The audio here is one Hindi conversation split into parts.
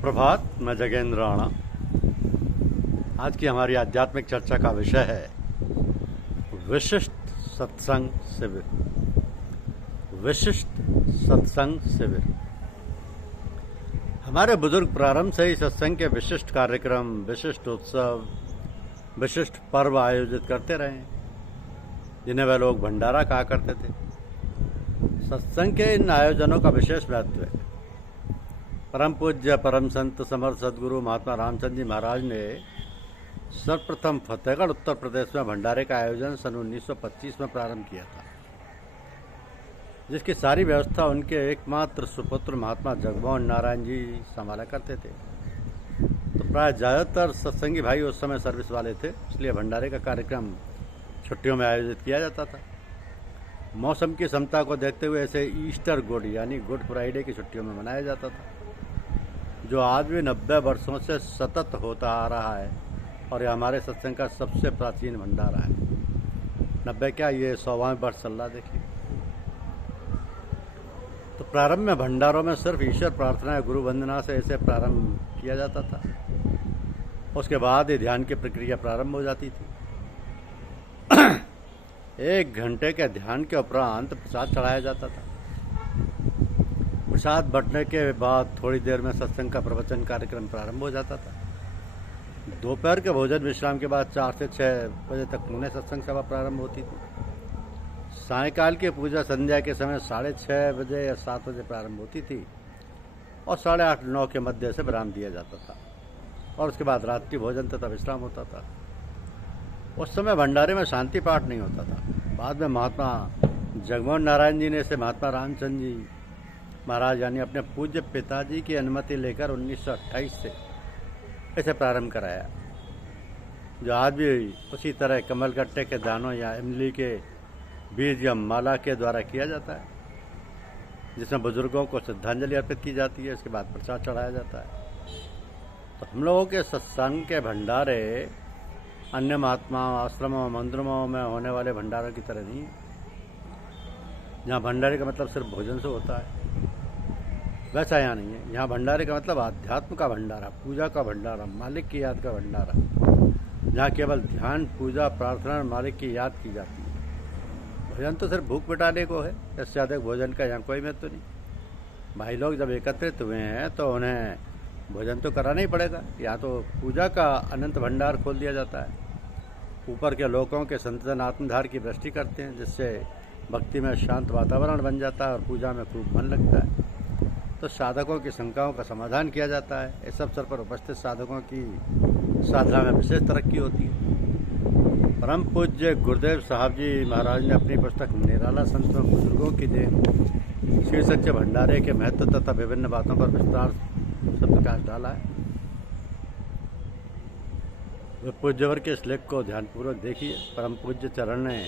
सुप्रभात। मैं जगेंद्र राणा। आज की हमारी आध्यात्मिक चर्चा का विषय है विशिष्ट सत्संग शिविर। विशिष्ट सत्संग शिविर। हमारे बुजुर्ग प्रारंभ से ही सत्संग के विशिष्ट कार्यक्रम, विशिष्ट उत्सव, विशिष्ट पर्व आयोजित करते रहे हैं, जिन्हें वे लोग भंडारा कहा करते थे। सत्संग के इन आयोजनों का विशेष महत्व है। परम पूज्य परम संत समर्थ सदगुरु महात्मा रामचंद्र जी महाराज ने सर्वप्रथम फतेहगढ़ उत्तर प्रदेश में भंडारे का आयोजन सन 1925 में प्रारंभ किया था, जिसकी सारी व्यवस्था उनके एकमात्र सुपुत्र महात्मा जगमोहन नारायण जी संभाला करते थे। तो प्राय ज़्यादातर सत्संगी भाई उस समय सर्विस वाले थे, इसलिए भंडारे का कार्यक्रम छुट्टियों में आयोजित किया जाता था। मौसम की समता को देखते हुए ऐसे ईस्टर गुड यानी गुड फ्राइडे की छुट्टियों में मनाया जाता था, जो आज भी 90 वर्षों से सतत होता आ रहा है और यह हमारे सत्संग का सबसे प्राचीन भंडारा है। 90 क्या, ये 100वां वर्ष चल रहा। देखिए, तो प्रारंभ में भंडारों में सिर्फ ईश्वर प्रार्थना या गुरु वंदना से इसे प्रारंभ किया जाता था। उसके बाद ही ध्यान की प्रक्रिया प्रारंभ हो जाती थी। 1 घंटे के ध्यान के उपरांत प्रसाद चढ़ाया जाता था। प्रसाद बंटने के बाद थोड़ी देर में सत्संग का प्रवचन कार्यक्रम प्रारंभ हो जाता था। दोपहर के भोजन विश्राम के बाद 4 से 6 बजे तक पुनः सत्संग सभा प्रारंभ होती थी। सायंकाल की पूजा संध्या के समय 6:30 बजे या 7 बजे प्रारंभ होती थी और 8:30-9 के मध्य से विराम दिया जाता था, और उसके बाद रात्रि भोजन तथा विश्राम होता था। उस समय भंडारे में शांति पाठ नहीं होता था। बाद में महात्मा जगमोहन नारायण जी ने इसे महात्मा रामचंद्र जी महाराज यानी अपने पूज्य पिताजी की अनुमति लेकर 1928 से इसे प्रारंभ कराया, जो आज भी उसी तरह कमलगट्टे के दानों या इमली के बीज या माला के द्वारा किया जाता है, जिसमें बुजुर्गों को श्रद्धांजलि अर्पित की जाती है। इसके बाद प्रसाद चढ़ाया जाता है। तो हम लोगों के सत्संग के भंडारे अन्य महात्मा आश्रमों मंदिरों में होने वाले भंडारों की तरह नहीं, जहाँ भंडारे का मतलब सिर्फ भोजन से होता है, वैसा यहाँ नहीं है। यहाँ भंडारे का मतलब आध्यात्म का भंडारा, पूजा का भंडारा, मालिक की याद का भंडारा, जहाँ केवल ध्यान, पूजा, प्रार्थना, मालिक की याद की जाती है। भोजन तो सिर्फ भूख मिटाने को है, इससे अधिक भोजन का यहाँ कोई महत्व नहीं। भाई लोग जब एकत्रित हुए हैं तो उन्हें भोजन तो कराना ही पड़ेगा। यहाँ तो पूजा का अनंत भंडार खोल दिया जाता है। ऊपर के लोगों के संतजन आत्मधार की वृष्टि करते हैं, जिससे भक्ति में शांत वातावरण बन जाता है और पूजा में खूब मन लगता है। तो साधकों की शंकाओं का समाधान किया जाता है। इस अवसर पर उपस्थित साधकों की साधना में विशेष तरक्की होती है। परम पूज्य गुरुदेव साहब जी महाराज ने अपनी पुस्तक निराला संत में बुजुर्गों की देन शीर्षक से भंडारे के महत्व तथा विभिन्न बातों पर विस्तार से प्रकाश डाला है। पूज्यवर के इस लेख को ध्यानपूर्वक देखिए। परम पूज्य चरण ने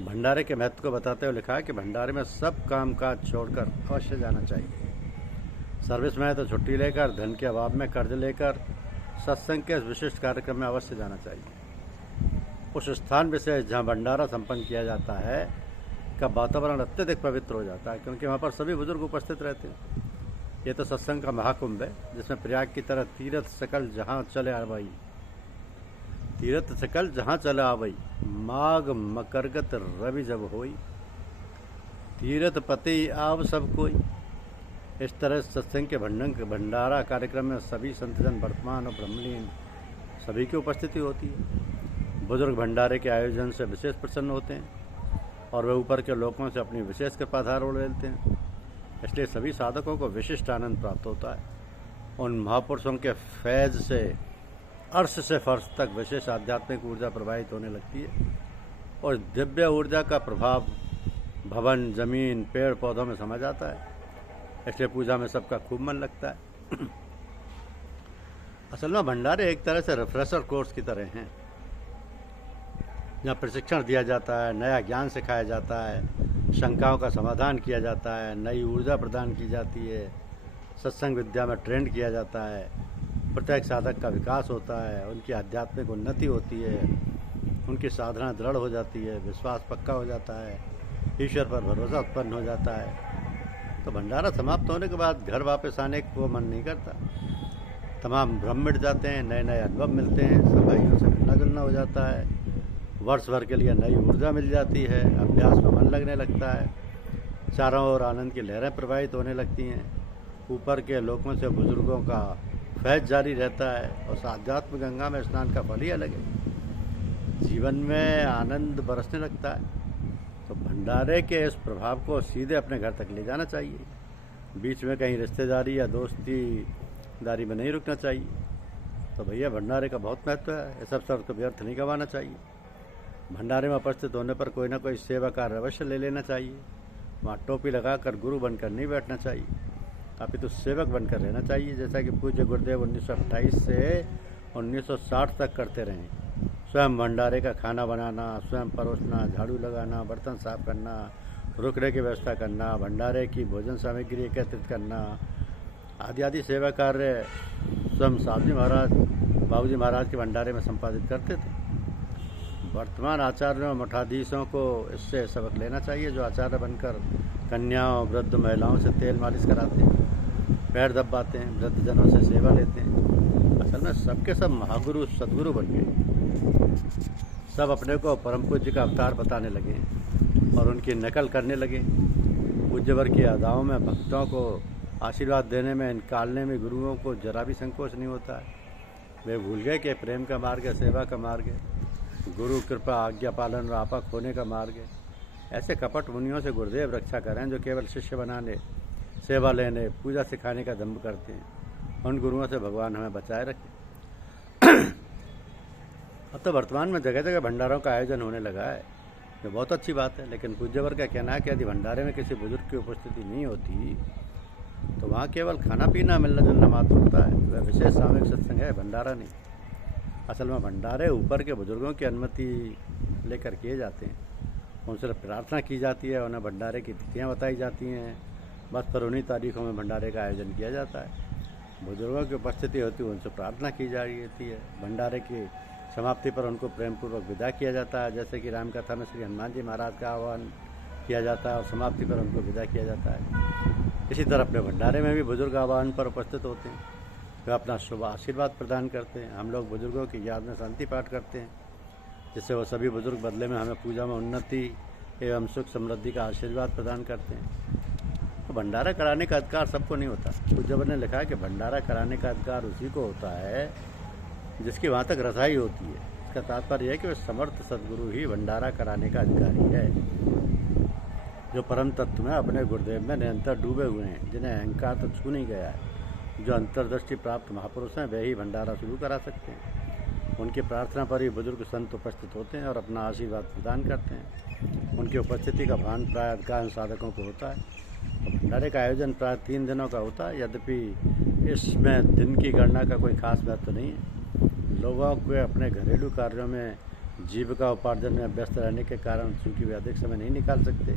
भंडारे के महत्व को बताते हुए लिखा है कि भंडारे में सब काम काज छोड़कर अवश्य जाना चाहिए। सर्विस में है तो छुट्टी लेकर, धन के अभाव में कर्ज लेकर सत्संग के विशिष्ट कार्यक्रम में अवश्य जाना चाहिए। उस स्थान विशेष जहाँ भंडारा संपन्न किया जाता है का वातावरण अत्यधिक पवित्र हो जाता है, क्योंकि वहाँ पर सभी बुजुर्ग उपस्थित रहते हैं। ये तो सत्संग का महाकुंभ है, जिसमें प्रयाग की तरह तीर्थ सकल जहाँ चले आवई, तीर्थ सकल जहाँ चले आवई, माघ मकरगत रवि जब होई, तीर्थ पति आव सब कोई। इस तरह सत्संग के भंडारा कार्यक्रम में सभी संतजन वर्तमान और ब्रह्मलीन सभी की उपस्थिति होती है। बुजुर्ग भंडारे के आयोजन से विशेष प्रसन्न होते हैं और वे ऊपर के लोगों से अपनी विशेष कृपाधार ओढ़ लेते हैं, इसलिए सभी साधकों को विशिष्ट आनंद प्राप्त होता है। उन महापुरुषों के फैज़ से अर्श से फर्श तक विशेष आध्यात्मिक ऊर्जा प्रवाहित होने लगती है और दिव्य ऊर्जा का प्रभाव भवन, जमीन, पेड़ पौधों में समा जाता है, इसलिए पूजा में सबका खूब मन लगता है। असल में भंडारे एक तरह से रिफ्रेशर कोर्स की तरह हैं, जहाँ प्रशिक्षण दिया जाता है, नया ज्ञान सिखाया जाता है, शंकाओं का समाधान किया जाता है, नई ऊर्जा प्रदान की जाती है, सत्संग विद्या में ट्रेंड किया जाता है, प्रत्येक साधक का विकास होता है, उनकी आध्यात्मिक उन्नति होती है, उनकी साधना दृढ़ हो जाती है, विश्वास पक्का हो जाता है, ईश्वर पर भरोसा उत्पन्न हो जाता है। तो भंडारा समाप्त होने के बाद घर वापस आने को मन नहीं करता, तमाम भ्रम मिट जाते हैं, नए नए अनुभव मिलते हैं, सब भाइयों से मिलना जुलना हो जाता है, वर्ष भर के लिए नई ऊर्जा मिल जाती है, अभ्यास में मन लगने लगता है, चारों ओर आनंद की लहरें प्रवाहित होने लगती हैं, ऊपर के लोकों से बुजुर्गों का फैज जारी रहता है और उस आध्यात्म गंगा में स्नान का फल ही अलग है। जीवन में आनंद बरसने लगता है। तो भंडारे के इस प्रभाव को सीधे अपने घर तक ले जाना चाहिए, बीच में कहीं रिश्तेदारी या दोस्तीदारी में नहीं रुकना चाहिए। तो भैया भंडारे का बहुत महत्व है, इस अवसर को व्यर्थ नहीं गंवाना चाहिए। भंडारे में उपस्थित होने पर कोई ना कोई सेवा कार्य अवश्य ले लेना चाहिए। वहाँ टोपी लगाकर गुरु बनकर नहीं बैठना चाहिए, अपितु सेवक बनकर रहना चाहिए, जैसा कि पूज्य गुरुदेव 1928 से 1960 तक करते रहे। स्वयं भंडारे का खाना बनाना, स्वयं परोसना, झाड़ू लगाना, बर्तन साफ करना, रुकने की व्यवस्था करना, भंडारे की भोजन सामग्री एकत्रित करना आदि आदि सेवा कार्य स्वयं साहब महाराज, बाबूजी महाराज के भंडारे में संपादित करते थे। वर्तमान आचार्यों मठाधीशों को इससे सबक लेना चाहिए, जो आचार्य बनकर कन्याओं वृद्ध महिलाओं से तेल मालिश कराते हैं, पैर दबाते हैं, वृद्धजनों से सेवा लेते हैं। असल में सबके सब महागुरु सदगुरु बन गए, सब अपने को परम पूज्य का अवतार बताने लगे और उनकी नकल करने लगे। पूज्यवर की अदाओं में भक्तों को आशीर्वाद देने में, निकालने में गुरुओं को जरा भी संकोच नहीं होता है। वे भूल गए कि प्रेम का मार्ग है, सेवा का मार्ग है, गुरु कृपा आज्ञा पालन और आपा खोने का मार्ग है। ऐसे कपट मुनियों से गुरुदेव रक्षा करें, जो केवल शिष्य बनाने, सेवा लेने, पूजा सिखाने का दम्भ करते हैं। उन गुरुओं से भगवान हमें बचाए रखें। अब तो वर्तमान में जगह जगह भंडारों का आयोजन होने लगा है, जो बहुत अच्छी बात है, लेकिन पूज्यवर का कहना है कि यदि भंडारे में किसी बुजुर्ग की उपस्थिति नहीं होती तो वहाँ केवल खाना पीना मिलना जुलना मात्र होता है। वह विशेष सामूहिक सत्संग है, भंडारा नहीं। असल में भंडारे ऊपर के बुजुर्गों की अनुमति लेकर किए जाते हैं, उनसे प्रार्थना की जाती है, उन्हें भंडारे की तिथियाँ बताई जाती हैं, बस पर उन्हीं तारीखों में भंडारे का आयोजन किया जाता है। बुजुर्गों की उपस्थिति होती है, उनसे प्रार्थना की जाती है। भंडारे की समाप्ति पर उनको प्रेमपूर्वक विदा किया जाता है, जैसे कि रामकथा में श्री हनुमान जी महाराज का आह्वान किया जाता है और समाप्ति पर उनको विदा किया जाता है। इसी तरह अपने भंडारे में भी बुजुर्ग आह्वान पर उपस्थित होते हैं, वे अपना शुभ आशीर्वाद प्रदान करते हैं। हम लोग बुजुर्गों की याद में शांति पाठ करते हैं, जिससे वो सभी बुजुर्ग बदले में हमें पूजा में उन्नति एवं सुख समृद्धि का आशीर्वाद प्रदान करते हैं। तो भंडारा कराने का अधिकार सबको नहीं होता। पूज्यवर ने लिखा है कि भंडारा कराने का अधिकार उसी को होता है जिसकी वहाँ तक रसाई होती है। इसका तात्पर्य है कि वह समर्थ सदगुरु ही भंडारा कराने का अधिकारी है, जो परम तत्व में अपने गुरुदेव में निरंतर डूबे हुए हैं, जिन्हें अहंकार तो छू नहीं गया है। जो अंतर्दृष्टि प्राप्त महापुरुष हैं, वे ही भंडारा शुरू करा सकते हैं। उनकी प्रार्थना पर ही बुजुर्ग संत उपस्थित होते हैं और अपना आशीर्वाद प्रदान करते हैं। उनकी उपस्थिति का भान प्राय अधिकांश साधकों को होता है। तो भंडारे का आयोजन प्राय 3 दिनों का होता है, यद्यपि इसमें दिन की गणना का कोई खास महत्व नहीं है। लोगों को अपने घरेलू कार्यों में जीविका उपार्जन में व्यस्त रहने के कारण चूँकि वे अधिक समय नहीं निकाल सकते,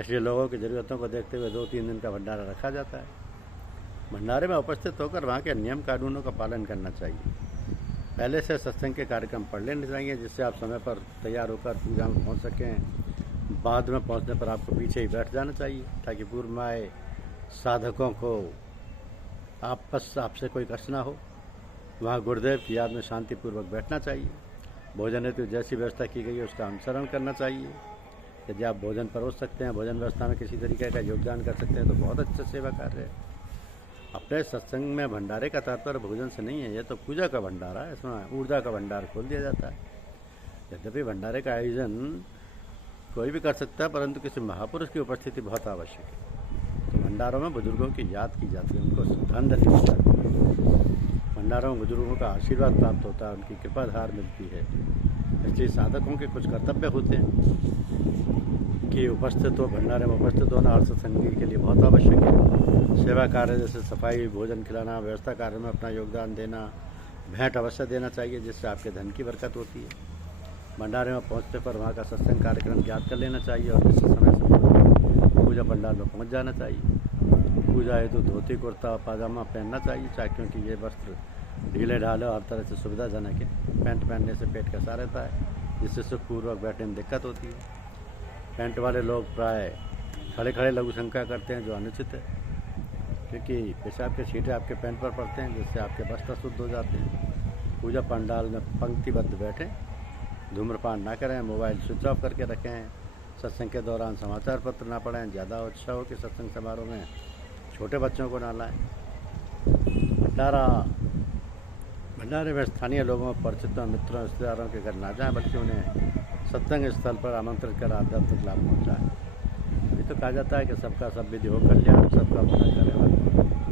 इसलिए लोगों की ज़रूरतों को देखते हुए 2-3 दिन का भंडारा रखा जाता है। भंडारे में उपस्थित होकर वहाँ के नियम कानूनों का पालन करना चाहिए। पहले से सत्संग के कार्यक्रम पढ़ लेने चाहिए, जिससे आप समय पर तैयार होकर पूजा में पहुँच सकें। बाद में पहुँचने पर आपको पीछे ही बैठ जाना चाहिए, ताकि पूर्व में आए साधकों को आपसे कोई कष्ट ना हो। वहाँ गुरुदेव की याद में शांतिपूर्वक बैठना चाहिए। भोजन हेतु जैसी व्यवस्था की गई है उसका अनुसरण करना चाहिए। यदि आप भोजन परोस सकते हैं, भोजन व्यवस्था में किसी तरीके का योगदान कर सकते हैं, तो बहुत अच्छा सेवा कार्य है। अपने सत्संग में भंडारे का तात्पर्य भोजन से नहीं है, यह तो पूजा का भंडारा है। इसमें ऊर्जा का भंडार खोल दिया जाता है। यद्यपि भंडारे का आयोजन कोई भी कर सकता है, परंतु किसी महापुरुष की उपस्थिति बहुत आवश्यक है। तो भंडारों में बुजुर्गों की याद की जाती है, उनको श्रद्धांजलि दी जाती है। भंडारों में बुजुर्गों का आशीर्वाद प्राप्त होता है, उनकी कृपा धार मिलती है। इसलिए साधकों के कुछ कर्तव्य होते हैं कि उपस्थित हो, भंडारे में उपस्थित होना हर सत्संगी के लिए बहुत आवश्यक है। सेवा कार्य जैसे सफाई, भोजन खिलाना, व्यवस्था कार्य में अपना योगदान देना, भेंट अवश्य देना चाहिए, जिससे आपके धन की बरकत होती है। भंडारे में पहुंचने पर वहां का सत्संग कार्यक्रम याद कर लेना चाहिए और निश्चित समय से पूजा पंडाल में पहुंच जाना चाहिए। पूजा हेतु धोती कुर्ता पाजामा पहनना चाहिए, क्योंकि ये वस्त्र ढीले ढाले और हर तरह से सुविधाजनक है। पैंट पहनने से पेट कसा रहता है, जिससे सुखपूर्वक बैठने में दिक्कत होती है। पैंट वाले लोग प्राय खड़े खड़े लघु शंका करते हैं, जो अनुचित है, क्योंकि पेशाब के छींटे आपके पैंट पर पड़ते हैं, जिससे आपके वस्त्र शुद्ध हो जाते हैं। पूजा पंडाल में पंक्तिबद्ध बैठें, धूम्रपान ना करें, मोबाइल स्विच ऑफ करके रखें, सत्संग के दौरान समाचार पत्र ना पढ़ें, ज़्यादा उत्साह हो कि सत्संग समारोह में छोटे बच्चों को ना लाएं। भंडारे में स्थानीय लोगों, परिचितों, मित्रों, रिश्तेदारों के घर ना जाएं, बल्कि उन्हें सत्संग स्थल पर आमंत्रित कर आध्यात्मिक लाभ पहुँचाएं। अभी तो कहा जाता है कि सबका सब विधि हो कल्याण, सबका भला करे भगवान।